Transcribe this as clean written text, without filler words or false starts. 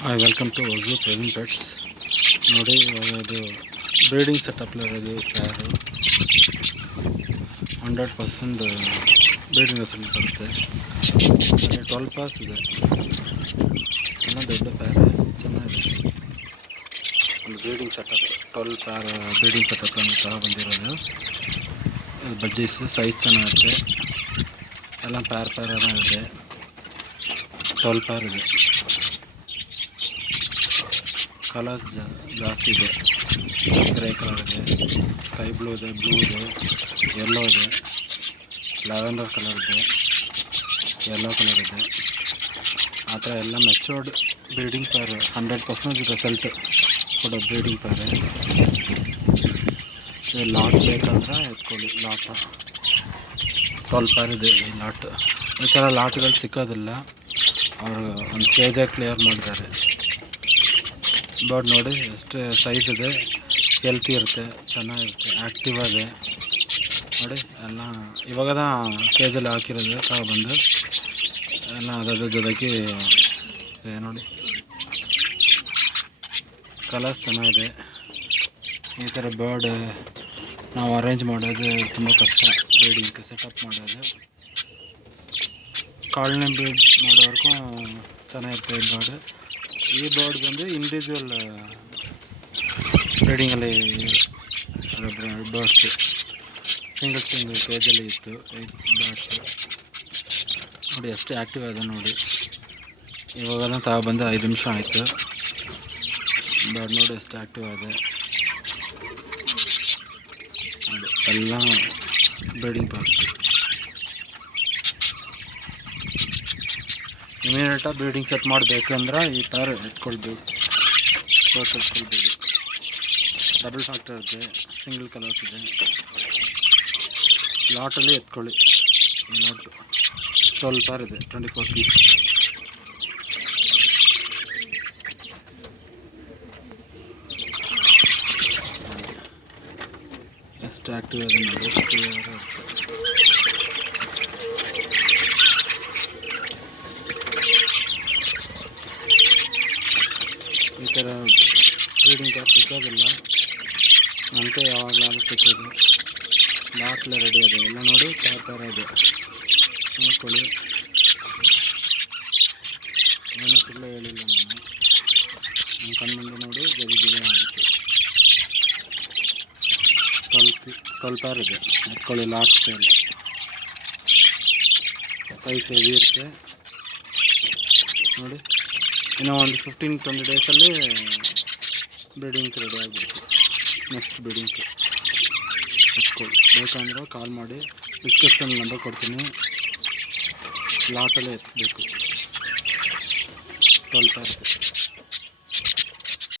Hi welcome to ಹೊಸು present pets. ನೋಡಿ ಇವಾಗ ಇದು ಬ್ರೀಡಿಂಗ್ ಸೆಟಪ್ಲಿರೋದು ಪ್ಯಾರು 100% ಬ್ರೀಡಿಂಗ್ ರಿಸಲ್ಟ್ ಬರುತ್ತೆ. ಅಲ್ಲಿ 12 ಪಾಸ್ ಇದೆ, ಎಲ್ಲ ದೊಡ್ಡ ಪ್ಯಾರೆ ಚೆನ್ನಾಗಿದೆ. ಒಂದು ಬ್ರೀಡಿಂಗ್ ಸೆಟಪ್ 12 ಪ್ಯಾರ್ ಬ್ರೀಡಿಂಗ್ ಸೆಟಪ್ ಅಂತ ಬಂದಿರೋದು. ಬಜ್ಜೀಸ್ ಸೈಜ್ ಚೆನ್ನಾಗಿರುತ್ತೆ, ಎಲ್ಲ ಪ್ಯಾರ್ ಇದೆ. 12 ಪ್ಯಾರ್ ಇದೆ. ಕಲರ್ಸ್ ಜಾಸ್ತಿ ಇದೆ. ಗ್ರೇ ಕಲರ್ ಇದೆ, ಸ್ಕೈ ಬ್ಲೂ ಇದೆ, ಯೆಲ್ಲೋ ಇದೆ, ಲ್ಯಾವೆಂಡರ್ ಕಲರ್ ಇದೆ, ಯೆಲ್ಲೋ ಕಲರ್ ಇದೆ. ಆ ಥರ ಎಲ್ಲ ಮೆಚೂರ್ಡ್ ಬ್ರೀಡಿಂಗ್ ಪೇರ್ 100% ರಿಸಲ್ಟ್ ಕೊಡೋ ಬ್ರೀಡಿಂಗ್ ಪೇರೆ. ಲಾಟ್ ಬೇಕಂದ್ರೆ ಎತ್ಕೊಳ್ಳಿ. ಲಾಟ 12 ಪೇರ್ ಇದೆ. ಈ ಲಾಟ್ ಈ ಥರ ಲಾಟ್ಗಳು ಸಿಕ್ಕೋದಿಲ್ಲ. ಅವರು ಒಂದು ಕೇಜಾಗಿ ಕ್ಲಿಯರ್ ಮಾಡಿದ್ದಾರೆ. ಬರ್ಡ್ ನೋಡಿ ಎಷ್ಟು ಸೈಜ್ ಇದೆ, ಹೆಲ್ತಿ ಇರುತ್ತೆ, ಚೆನ್ನಾಗಿರುತ್ತೆ, ಆ್ಯಕ್ಟಿವ್ ಇದೆ ನೋಡಿ. ಎಲ್ಲ ಇವಾಗದ ಕೇಜಲ್ಲಿ ಹಾಕಿರೋದು ತಗೊಬಂದು ಎಲ್ಲ ಅದ್ರ ಜೊತೆಗೆ ನೋಡಿ. ಕಲರ್ಸ್ ಚೆನ್ನಾಗಿದೆ. ಈ ಥರ ಬರ್ಡ್ ನಾವು ಅರೇಂಜ್ ಮಾಡೋದು ತುಂಬ ಕಷ್ಟ. ಬ್ರೀಡಿಂಗ್ ಸೆಟಪ್ ಮಾಡೋದು ಕಾಲನಿ ಬ್ರೀಡ್ ಮಾಡೋವರೆಗೂ ಚೆನ್ನಾಗಿರುತ್ತೆ ಈ ಬರ್ಡ್. ಈ ಬರ್ಡ್ ಬಂದು ಇಂಡಿವಿಜುವಲ್ ಬ್ರೀಡಿಂಗಲ್ಲಿ ಬರ್ಡ್ಸ್ ಸಿಂಗಲ್ ಕೇಜಲ್ಲಿ ಇತ್ತು 8 ಬರ್ಡ್ಸ್. ನೋಡಿ ಎಷ್ಟು ಆ್ಯಕ್ಟಿವ್ ಇದೆ ನೋಡಿ. ಇವಾಗೆಲ್ಲ ತಗೊಬಂದು 5 ನಿಮಿಷ ಆಯಿತು. ಬರ್ಡ್ ನೋಡಿ ಎಷ್ಟು ಆ್ಯಕ್ಟಿವ್ ಇದೆ ನೋಡಿ. ಎಲ್ಲ ಬ್ರೀಡಿಂಗ್ ಬರ್ಡ್ಸ್. ಇಮಿಡಿಯೇಟಾಗಿ ಬ್ರೀಡಿಂಗ್ ಸೆಟ್ ಮಾಡಬೇಕಂದ್ರೆ ಈ ಥರ ಎತ್ಕೊಳ್ಬೇಕು. ಡಬಲ್ ಫ್ಯಾಕ್ಟರ್ ಇದೆ, ಸಿಂಗಲ್ ಕಲರ್ಸ್ ಇದೆ. ಲಾಟಲ್ಲಿ ಎತ್ಕೊಳ್ಳಿ. ಈ ಲಾಟು 12 ಪೇರ್ ಇದೆ, 24 ಪೀಸ್. ಎಷ್ಟು ಆ್ಯಕ್ಟಿವ್ ಇದೆ ನೋಡಿ. ಈ ಥರ ಬ್ರೀಡಿಂಗ್ ಪೇರ್ ಸಿಕ್ಕೋದಿಲ್ಲ, ನನಗೆ ಯಾವಾಗಲಾದ್ರೂ ಸಿಕ್ಕೋದು. ಲಾಟ್ಲೆ ರೆಡಿ ಇದೆ ಎಲ್ಲ ನೋಡಿ. ಪೇರ್ ಇದೆ ನೋಡ್ಕೊಳ್ಳಿ. ಏನು ಸುಳ್ಳು ಹೇಳಿಲ್ಲ ನಾನು, ನನ್ನ ಕಣ್ಣಿಂದ ನೋಡಿ ಗಿರಿ ಆಗುತ್ತೆ. 12 ಪೇರ್ ಇದೆ, ಎತ್ಕೊಳ್ಳಿ. ಲಾಟ್ ಸೇಲ್ ಸೈಜ್ ಹೆವಿ ಇರುತ್ತೆ ನೋಡಿ. ಇನ್ನು ಒಂದು 15-20 ಡೇಸಲ್ಲಿ ಬ್ರೀಡಿಂಗ್ ರೆಡಿ ಆಗಿಬಿಡುತ್ತೆ. ನೆಕ್ಸ್ಟ್ ಬ್ರೀಡಿಂಗ್ ಎತ್ಕೊಳ್ಳಿ. ಬೇಕಂದ್ರೆ ಕಾಲ್ ಮಾಡಿ, ಡಿಸ್ಕ್ರಿಪ್ಷನ್ ನಂಬರ್ ಕೊಡ್ತೀನಿ. ಲಾಟಲ್ಲೇ ಎತ್ತಬೇಕು. 12 ಪೇರ್.